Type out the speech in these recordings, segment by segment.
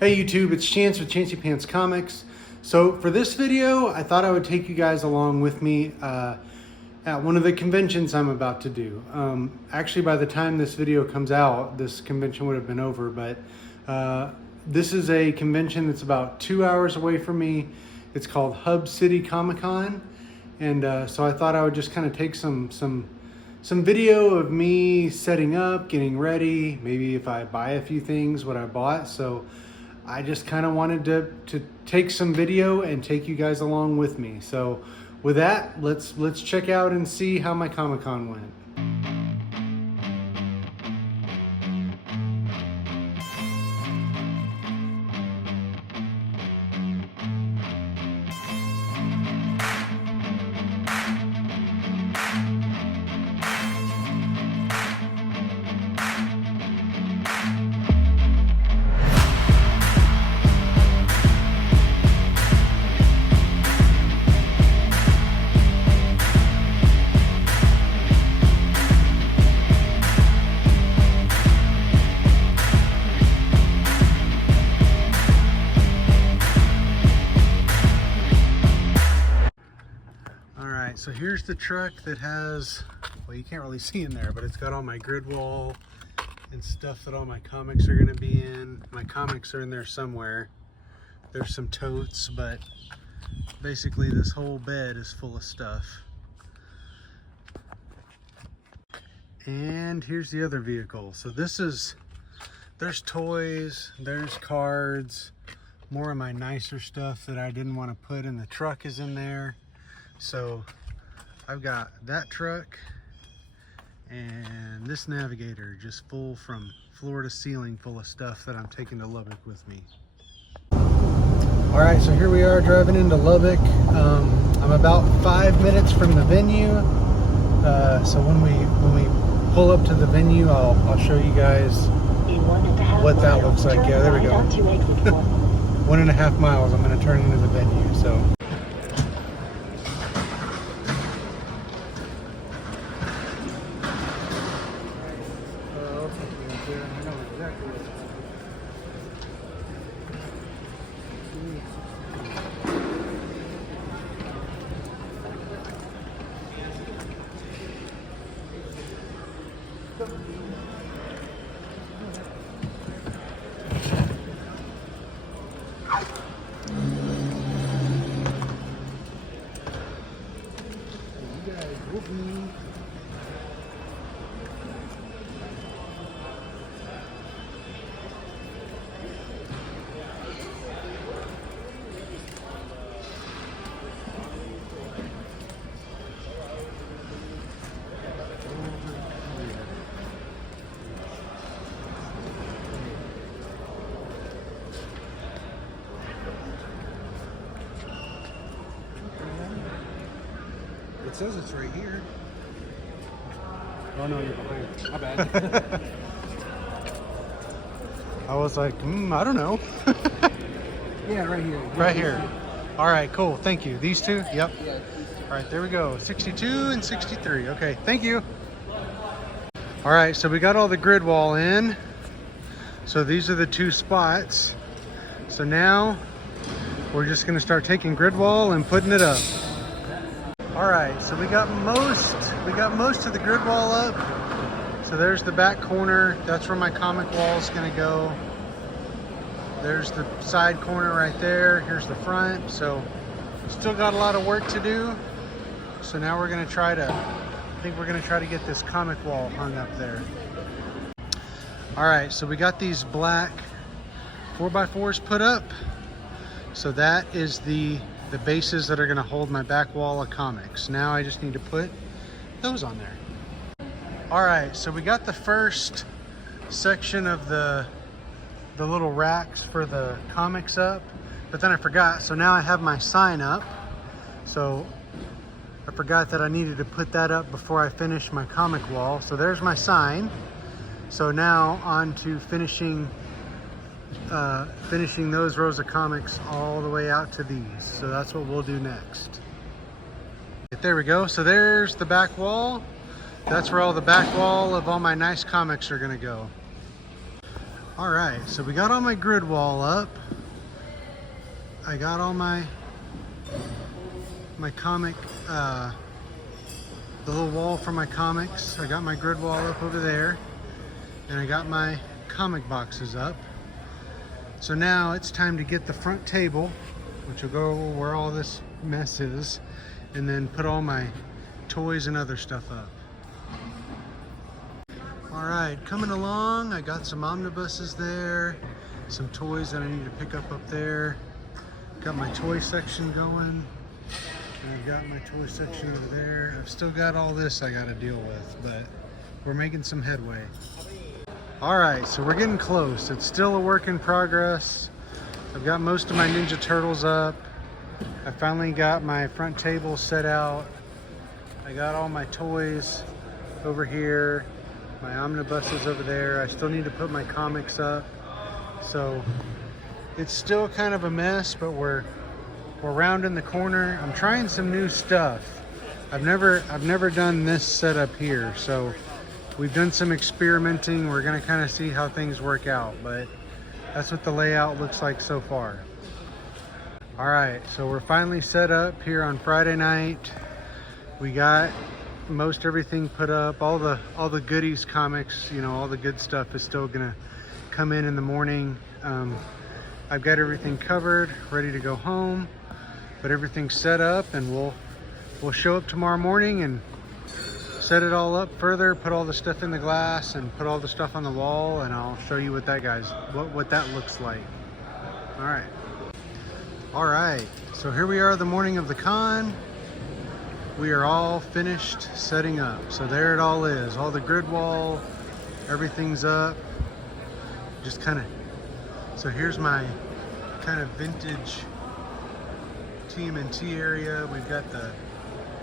Hey YouTube, it's Chance with Chancey Pants Comics. So for this video, I thought I would take you guys along with me at one of the conventions I'm about to do. Actually, by the time this video comes out, this convention would have been over, but this is a convention that's about 2 hours away from me. It's called Hub City Comic Con, and so I thought I would just kind of take some video of me setting up, getting ready, maybe if I buy a few things, what I bought. So I just kind of wanted to take some video and take you guys along with me. So with that, let's check out and see how my Comic-Con went. So here's the truck that has, well, you can't really see in there, but it's got all my grid wall and stuff that all my comics are going to be in. My comics are in there somewhere. There's some totes, but basically this whole bed is full of stuff. And here's the other vehicle. So there's toys, there's cards, more of my nicer stuff that I didn't want to put in the truck is in there. So I've got that truck and this Navigator just full from floor to ceiling full of stuff that I'm taking to Lubbock with me. All right, so here we are driving into Lubbock. I'm about 5 minutes from the venue. So when we pull up to the venue, I'll show you guys what that looks like. Yeah, there we go. 1.5 miles. I'm going to turn into the venue. So. It says it's right here. Oh no, you're behind. My bad. I was like, I don't know. Yeah, right here. Right here. All right, cool. Thank you. These two? Yep. Yeah, all right, there we go. 62 and 63. Okay, thank you. All right, so we got all the grid wall in. So these are the two spots. So now we're just gonna start taking grid wall and putting it up. All right, so we got most of the grid wall up. So there's the back corner. That's where my comic wall is gonna go. There's the side corner right there. Here's the front. So still got a lot of work to do. So now we're gonna try to get this comic wall hung up there. All right, so we got these black 4x4s put up. So that is the bases that are going to hold my back wall of comics. Now I just need to put those on there. All right, so we got the first section of the little racks for the comics up, but then I forgot. So now I have my sign up. So I forgot that I needed to put that up before I finish my comic wall. So there's my sign. So now on to finishing those rows of comics all the way out to these. So that's what we'll do next. There we go. So there's the back wall. That's where all the back wall of all my nice comics are gonna go. All right, so we got all my grid wall up. I got all my comic, the little wall for my comics. I got my grid wall up over there, and I got my comic boxes up. So now it's time to get the front table, which will go where all this mess is, and then put all my toys and other stuff up. All right, coming along, I got some omnibuses there, some toys that I need to pick up there. Got my toy section going, and I've got my toy section over there. I've still got all this I gotta deal with, but we're making some headway. All right, so we're getting close. It's still a work in progress. I've got most of my Ninja Turtles up. I finally got my front table set out. I got all my toys over here, my omnibuses over there. I still need to put my comics up. So it's still kind of a mess, but we're rounding the corner. I'm trying some new stuff. I've never done this setup here, so we've done some experimenting. We're gonna kind of see how things work out, but that's what the layout looks like so far. All right, so we're finally set up here on Friday night. We got most everything put up. All the goodies comics, you know, all the good stuff is still gonna come in the morning. I've got everything covered, ready to go home, but everything's set up, and we'll show up tomorrow morning and set it all up further, put all the stuff in the glass and put all the stuff on the wall, and I'll show you what that looks like. All right, so here we are the morning of the con. We are all finished setting up. So there it all is, all the grid wall, everything's up. Just kind of, so here's my kind of vintage TMNT area. We've got the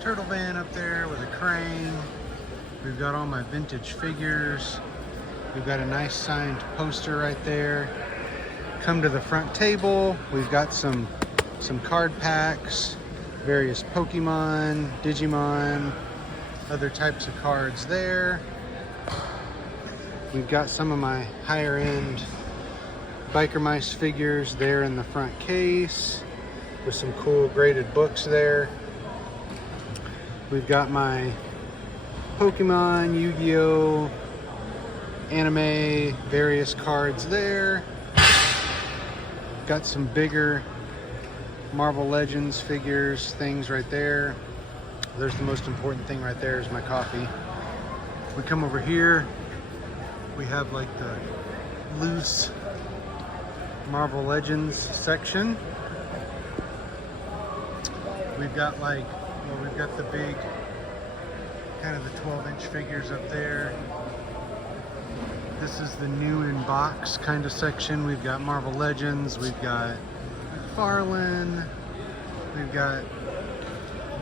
turtle van up there with a crane. We've got all my vintage figures. We've got a nice signed poster right there. Come to the front table. We've got some card packs, various Pokemon, Digimon, other types of cards there. We've got some of my higher end Biker Mice figures there in the front case with some cool graded books there. We've got my Pokemon, Yu-Gi-Oh, anime, various cards there. Got some bigger Marvel Legends figures, things right there. There's the most important thing right there is my coffee. We come over here, we have like the loose Marvel Legends section. We've got we've got the big, kind of the 12-inch figures up there. This is the new in box kind of section. We've got Marvel Legends, we've got McFarlane, we've got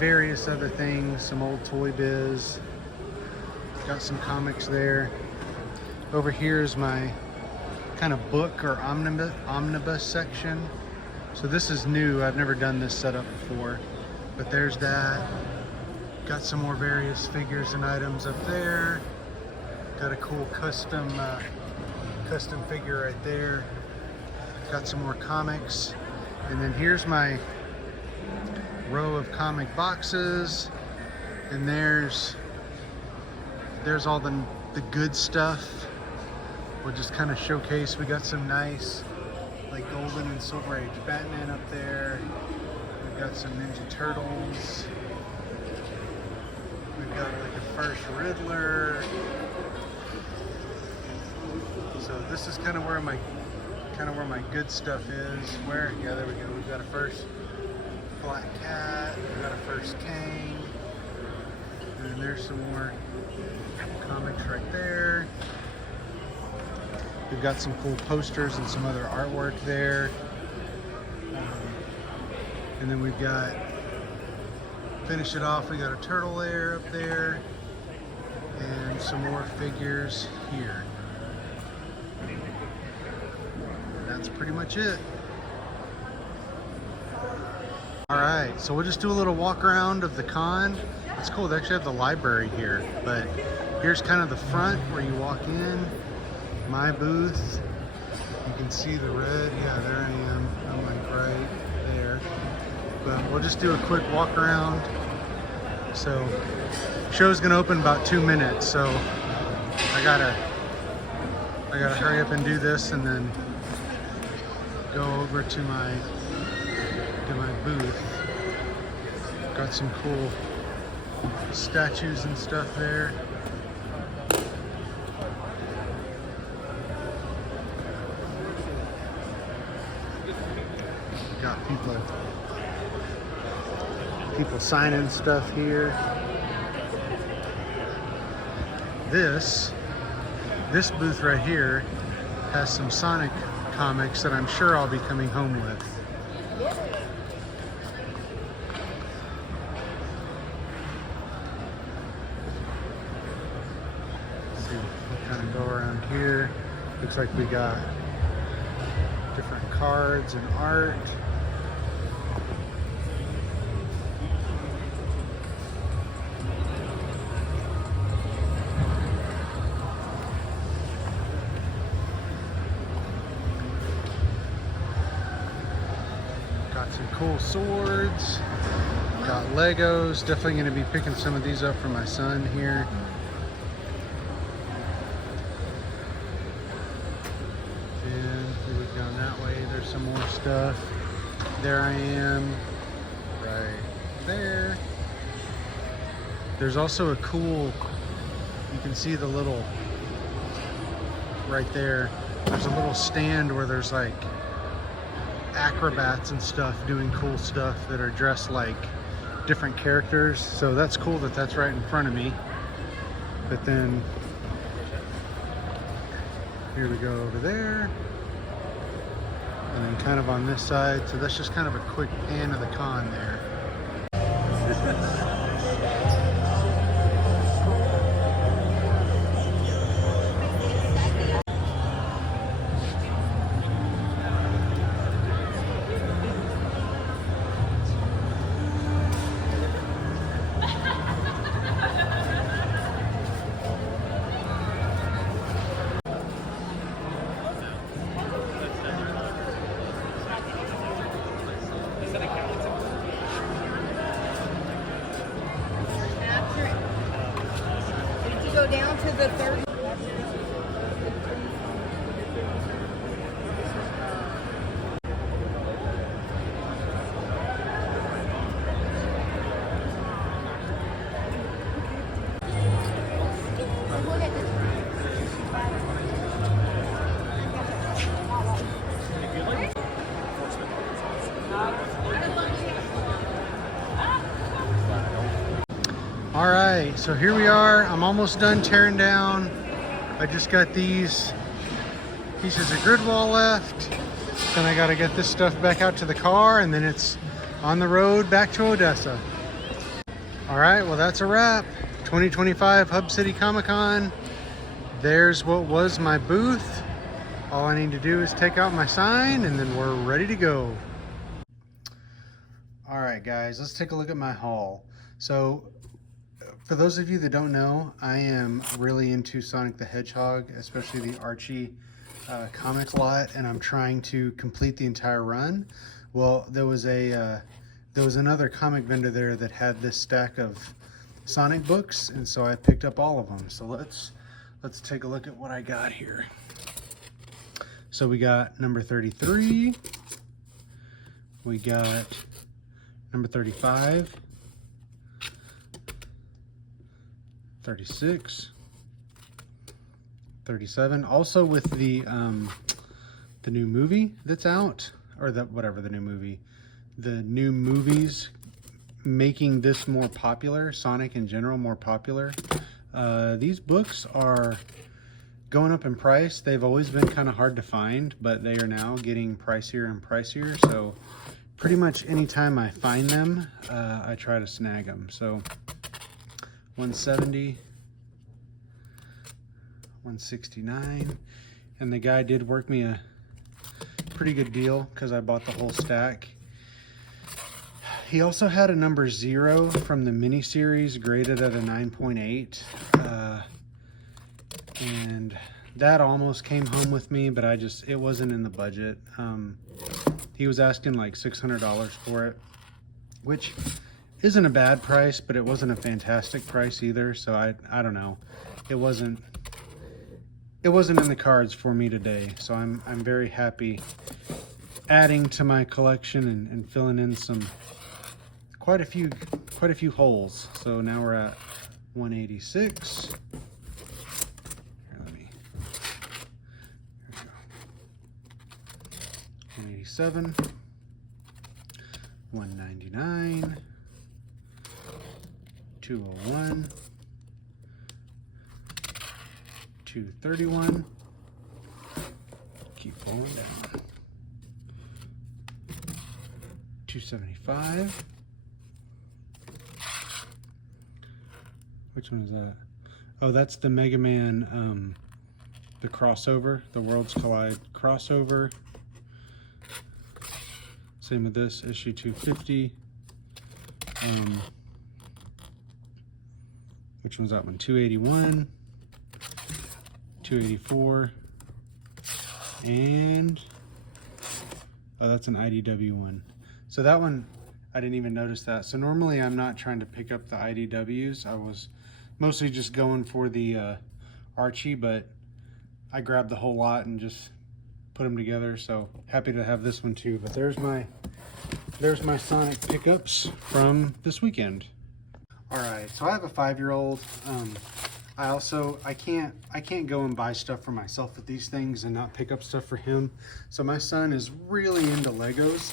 various other things, some old Toy Biz. Got some comics there. Over here is my kind of book or omnibus section. So this is new. I've never done this setup before, but there's that. Got some more various figures and items up there. Got a cool custom figure right there. Got some more comics. And then here's my row of comic boxes. And there's all the good stuff. We'll just kind of showcase. We got some nice like Golden and Silver Age Batman up there. We've got some Ninja Turtles. We've got like a first Riddler. So this is kind of where my good stuff is. Yeah, there we go. We've got a first Black Cat. We've got a first Kane. And then there's some more comics right there. We've got some cool posters and some other artwork there. And then we've got, finish it off, we got a turtle layer up there and some more figures here. And that's pretty much it. All right, so we'll just do a little walk around of the con. It's cool, they actually have the library here, but here's kind of the front where you walk in. My booth, You can see the red. Yeah, there I am. I'm like right there. But we'll just do a quick walk around. So, show's gonna open in about 2 minutes. So, I gotta hurry up and do this, and then go over to my booth. Got some cool statues and stuff there. Got people signing stuff here. This booth right here has some Sonic comics that I'm sure I'll be coming home with. Let's see, we'll kind of go around here. Looks like we got different cards and art. Got some cool swords. Got Legos. Definitely going to be picking some of these up for my son here. And if we look down that way, there's some more stuff. There I am, right there. There's also a cool, you can see the little, right there, there's a little stand where there's like acrobats and stuff doing cool stuff that are dressed like different characters. So that's cool that that's right in front of me. But then here we go over there, and then kind of on this side. So that's just kind of a quick pan of the con there. Did you go down to the third? All right, so here we are. I'm almost done tearing down. I just got these pieces of grid wall left. Then I gotta get this stuff back out to the car, and then it's on the road back to Odessa. All right, well that's a wrap. 2025 Hub City Comic Con. There's what was my booth. All I need to do is take out my sign, and then we're ready to go. All right, guys, let's take a look at my haul. So, for those of you that don't know, I am really into Sonic the Hedgehog, especially the Archie comic lot, and I'm trying to complete the entire run. Well, there was another comic vendor there that had this stack of Sonic books, and so I picked up all of them. So let's take a look at what I got here. So we got number 33. We got number 35. 36, 37, also with the new movie that's out, or the new movies making this more popular, Sonic in general more popular. These books are going up in price. They've always been kind of hard to find, but they are now getting pricier and pricier. So pretty much anytime I find them, I try to snag them. So 170, 169, and the guy did work me a pretty good deal because I bought the whole stack. He also had a number 0 from the miniseries graded at a 9.8, and That almost came home with me, but it wasn't in the budget. He was asking like $600 for it, which isn't a bad price, but it wasn't a fantastic price either. So I don't know. It wasn't in the cards for me today. So I'm very happy adding to my collection and filling in quite a few holes. So now we're at 186. Here, here we go. 187, 199, 201, 231. Keep pulling down. 275. Which one is that? Oh, that's the Mega Man, the crossover, the Worlds Collide crossover. Same with this, issue 250. Which one's that one? 281, 284, and oh, that's an IDW one. So that one, I didn't even notice that. So normally I'm not trying to pick up the IDWs. I was mostly just going for the Archie, but I grabbed the whole lot and just put them together. So happy to have this one too. But there's my Sonic pickups from this weekend. All right, so I have a 5-year-old. I can't go and buy stuff for myself with these things and not pick up stuff for him. So my son is really into Legos.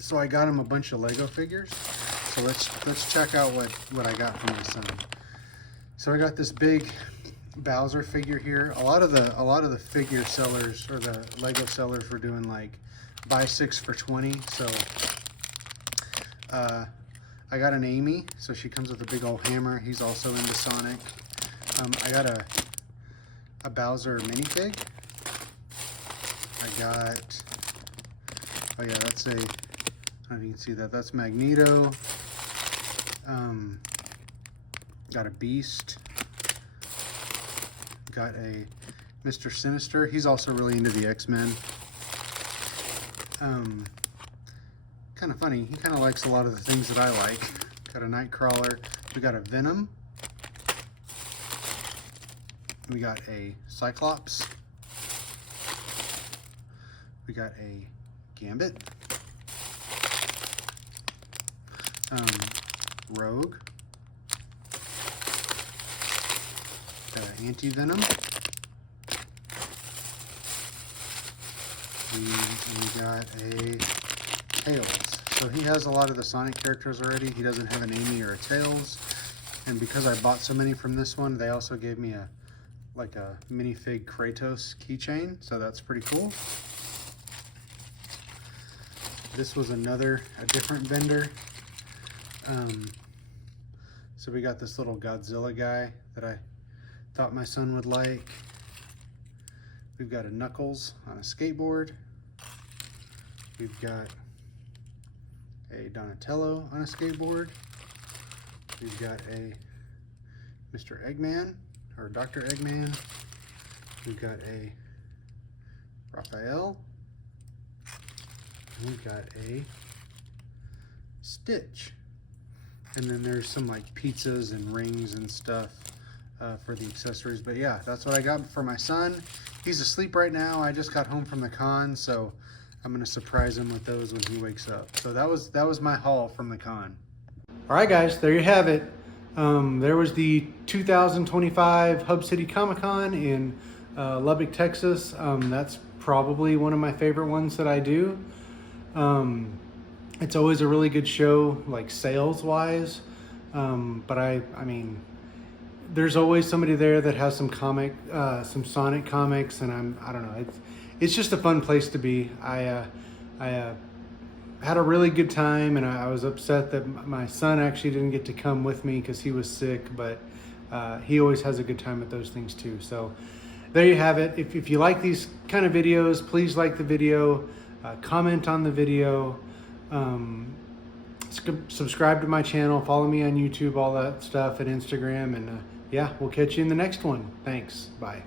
So I got him a bunch of Lego figures. So let's check out what I got for my son. So I got this big Bowser figure here. A lot of the figure sellers or the Lego sellers were doing like buy 6 for 20. So I got an Amy, so she comes with a big old hammer. He's also into Sonic. I got a Bowser minifig. I got, oh yeah, that's a, I don't know if you can see that. That's Magneto. Got a Beast. Got a Mr. Sinister. He's also really into the X-Men. Kind of funny. He kind of likes a lot of the things that I like. Got a Nightcrawler. We got a Venom. We got a Cyclops. We got a Gambit. Rogue. Got an Anti-Venom. We got a Tails. So he has a lot of the Sonic characters already. He doesn't have an Amy or a Tails. And because I bought so many from this one, they also gave me a minifig Kratos keychain. So that's pretty cool. This was a different vendor. So we got this little Godzilla guy that I thought my son would like. We've got a Knuckles on a skateboard. We've got a Donatello on a skateboard. We've got a Mr. Eggman, or Dr. Eggman. We've got a Raphael. We've got a Stitch. And then there's some like pizzas and rings and stuff for the accessories. But yeah, that's what I got for my son. He's asleep right now. I just got home from the con, so I'm gonna surprise him with those when he wakes up. So that was my haul from the con. All right, guys, there you have it. There was the 2025 Hub City Comic Con in Lubbock, Texas. That's probably one of my favorite ones that I do. It's always a really good show, like sales-wise. But I mean, there's always somebody there that has some Sonic comics, and I don't know. It's just a fun place to be. I had a really good time, and I was upset that my son actually didn't get to come with me because he was sick, but he always has a good time at those things too. So there you have it. If you like these kind of videos, please like the video, comment on the video, subscribe to my channel, follow me on YouTube, all that stuff, and Instagram, and yeah, we'll catch you in the next one. Thanks. Bye.